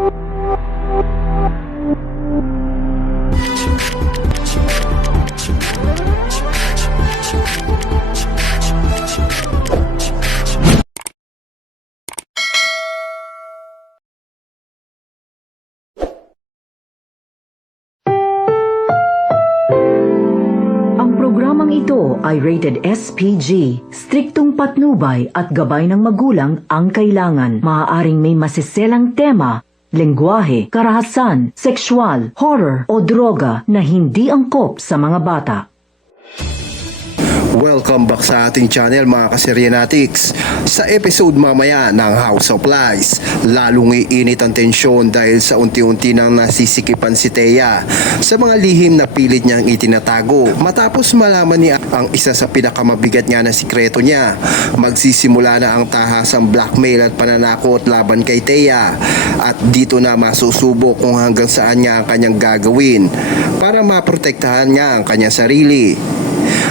Ang programang ito ay rated SPG, striktong patnubay at gabay ng magulang ang kailangan. Maaaring may masiselang tema, lengguwahe, karahasan, sexual, horror o droga na hindi angkop sa mga bata. Welcome back sa ating channel mga kaseryenatics. Sa episode mamaya ng House of Lies, lalong iinit ang tensyon dahil sa unti-unti nang nasisikipan si Thea sa mga lihim na pilit niyang itinatago. Matapos malaman niya ang isa sa pinakamabigat niya na sikreto niya, magsisimula na ang tahasang blackmail at pananakot laban kay Thea. At dito na masusubok kung hanggang saan niya ang kanyang gagawin para maprotektahan niya ang kanyang sarili.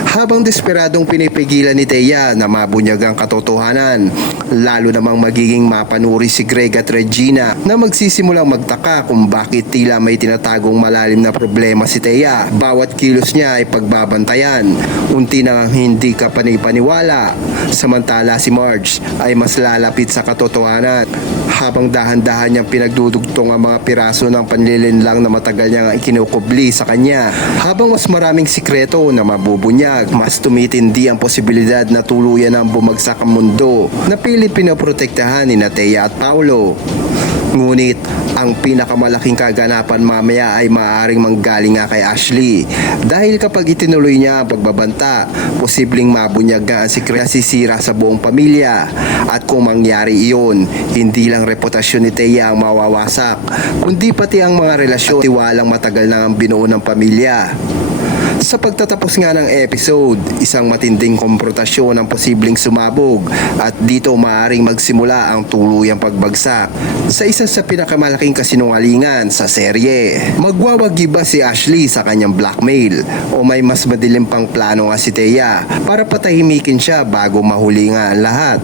Habang desperadong pinipigilan ni Thea na mabunyag ang katotohanan, lalo namang magiging mapanuri si Greg at Regina na magsisimulang magtaka kung bakit tila may tinatagong malalim na problema si Thea. Bawat kilos niya ay pagbabantayan, unti nang hindi ka panipaniwala, samantala si Marge ay mas lalapit sa katotohanan habang dahan-dahan niyang pinagdudugtong ang mga piraso ng panlilinlang na matagal niyang ikinukubli sa kanya. Habang mas maraming sikreto na mabubunyag, mas tumitindi ang posibilidad na tuluyan ang bumagsak ang mundo na pilit pinoprotektahan ni Thea at Paolo. Ngunit ang pinakamalaking kaganapan mamaya ay maaaring manggaling nga kay Ashley dahil kapag itinuloy niya ang pagbabanta, posibleng mabunyag nga ang sikreto na sisira sa buong pamilya. At kung mangyari iyon, hindi lang reputasyon ni Thea ang mawawasak, kundi pati ang mga relasyon tiwalang matagal nang binuo ng pamilya. Sa pagtatapos nga ng episode, isang matinding konfrontasyon ang posibleng sumabog at dito maaaring magsimula ang tuluyang pagbagsak sa isa sa pinakamalaking kasinungalingan sa serye. Magwawagi ba si Ashley sa kanyang blackmail o may mas madilim pang plano nga si Thea para patahimikin siya bago mahuli nga ang lahat?